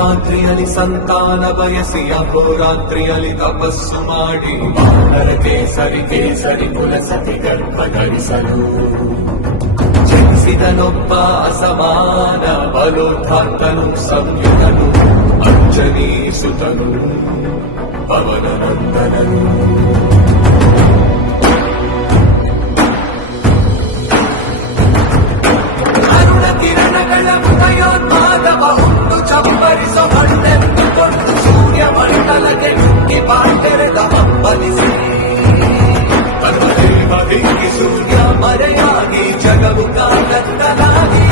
ರಾತ್ರಿಯಲ್ಲಿ ಸಂತಾನ ಬಯಸಿ ಅಹೋರಾತ್ರಿಯಲ್ಲಿ ತಪಸ್ಸು ಮಾಡಿ ವಾನರ ಕೇಸರಿ ಕುಲಸತಿ ಗರ್ಭ ಧರಿಸಲು ಜನಿಸಿದನೊಬ್ಬ ಅಸಮಾನ ಬಲೋದ್ಧಾರ್ತನು ಸಂಯುಗನು ಅಂಜನಿ ಸುತನು ಪವನನಂದನನು. ಅರುಣ ಕಿರಣಗಳ ಉದಯೋನ್ಮಾದವ ಹುಟ್ಟು ಚಪ್ಪರಿಸ ಮಣ್ಣೆಂದುಕೊಂಡು ಸೂರ್ಯ ಮಂಡಲಕ್ಕೆ ನುಗ್ಗಿ ಬಾಟೆರೆದ ಹಬ್ಬಲಿಸಿ ಪರ್ವದೇವ ಬೆಂಕಿ ಸೂರ್ಯ ಮರೆಯಾಗಿ ಜಗವು ಕಾಲತ್ತಲಾಗಿ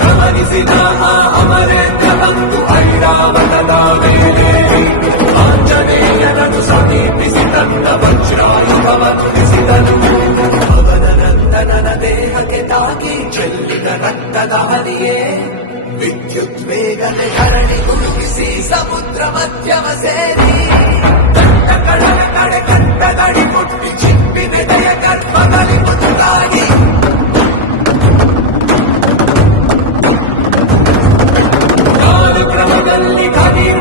ಗಮನಿಸಿದ ಆ ಅಮರೇಂದ್ರ ಬಂದು ಐರಾವತದ ಮೇಲೆ ಆಂಜನೇಯನನ್ನು ಸಮೀಪಿಸಿ ತನ್ನ ವಜ್ರಾಯುಧವನ್ನು ನುಡಿಸಿದನು. ಅವನನಂದನನ ದೇಹಕ್ಕೆ ತಾಗಿ ಚೆಲ್ಲಿದ ರಕ್ತದ ಹನಿಯೇ ವಿದ್ಯುತ್ ವೇಗನೆ ಹರಡಿ ಗುರುಗಿಸಿ ಸಮುದ್ರ ಮಧ್ಯಮ ಸೇರಿ ದಟ್ಟ ಕಡಲ ಕಡೆ ಕಟ್ಟದಡಿ ಮುಟ್ಟಿ ಚಿಪ್ಪಿನೆದೆಯ ಗರ್ಭದಲ್ಲಿ ಮುದುಗಾಗಿ ಕ್ರಮದಲ್ಲಿ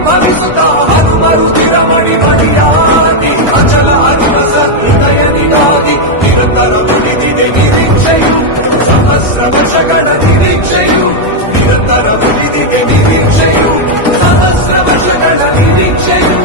ಭವಿಸುತ್ತ ಹನುಮರುದಿರ ಮಣಿಮಣಿಯಾಗಿ ಅಚಲ ಅರಿವಸ ಹೃದಯನಿಗಾಗಿ ನಿರಂತರ ಉಳಿದಿದೆ ನಿರೀಕ್ಷೆಯು ಸಹಸ್ರ ವರ್ಷಗಳ ನಿರೀಕ್ಷೆಯು ನಿರಂತರ ಉಳಿದಿದೆ ನಿರೀಕ್ಷೆಯು ಸಹಸ್ರ ವರ್ಷಗಳ ನಿರೀಕ್ಷೆಯು.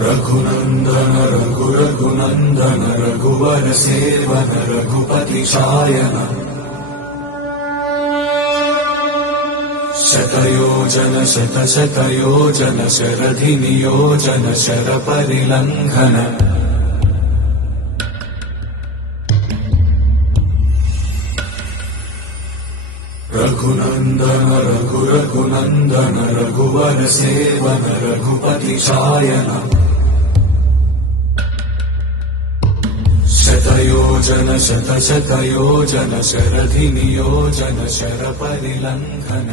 ರಘುನಂದನ ರಘುನಂದನ ರಘುವರ ಸೇವನ ರಘುಪತಿ ಶಾಯನ ಶತಯೋಜನ ಶತಶತಯೋಜನ ಶರಧಿ ನಿಯೋಜನ ಶರ ಪರಿಲಂಘನ ರಘುನಂದನ ರಘುನಂದನ ರಘುವರ ಸೇವನ ರಘುಪತಿ ಶಾಯನ ಶತಯೋಜನ ಶತಶತಯೋಜನ ಶರಧಿ ನಿಯೋಜನ ಶರ ಪರಿಲಂಘನ